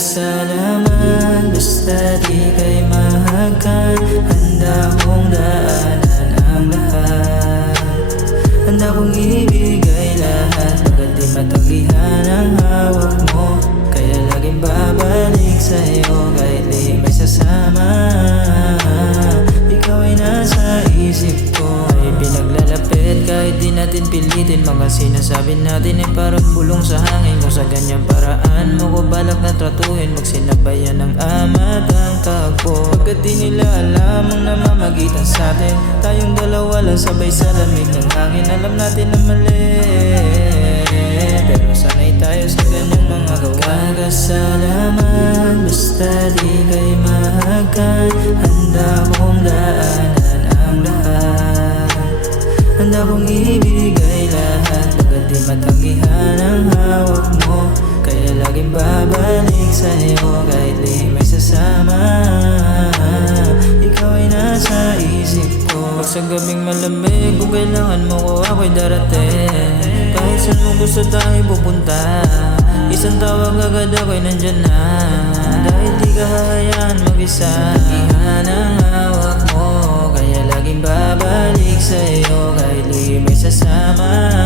Salamat, basta di kay mahagan. Handa kong daanan ang lahat. Handa kong ibigay lahat. Pagkat di matanggihan ang hawak mo, kaya laging babalik sa'yo kahit di may sasama. Ikaw ay nasa isip ko, ay pinaglalapit kahit di natin pilitin. Mga sinasabi natin ay parang bulong sa hangin. Kung sa ganyang paraan mo ko balak na tratuhin, magsinabayan ng ama at ang tagpo. Pagkat di nila alam ang namamagitan sa'tin, tayong dalawa lang sabay sa lamig ng hangin. Alam natin na mali, pero sanay tayo sa ganyang mga gawa. Salamat, basta di kay mahagan. Handa kong daanan ang lahat. Handa kong ibigay lahat. Pagkat di matanggihan ang hawak mo, kaya laging babalik sa'yo kahit di may sasama. Ikaw ay nasa isip ko. Pag sa gabing malamig, kung kailangan mo ko, ako'y darating. Kahit saan mo gusto tayo pupunta, isang tawag agad ako'y nandyan na. Dahil di ka hahayaan mag-isa. Tanggihan ang hawak mo, kaya laging babalik sa'yo kahit di may sasama.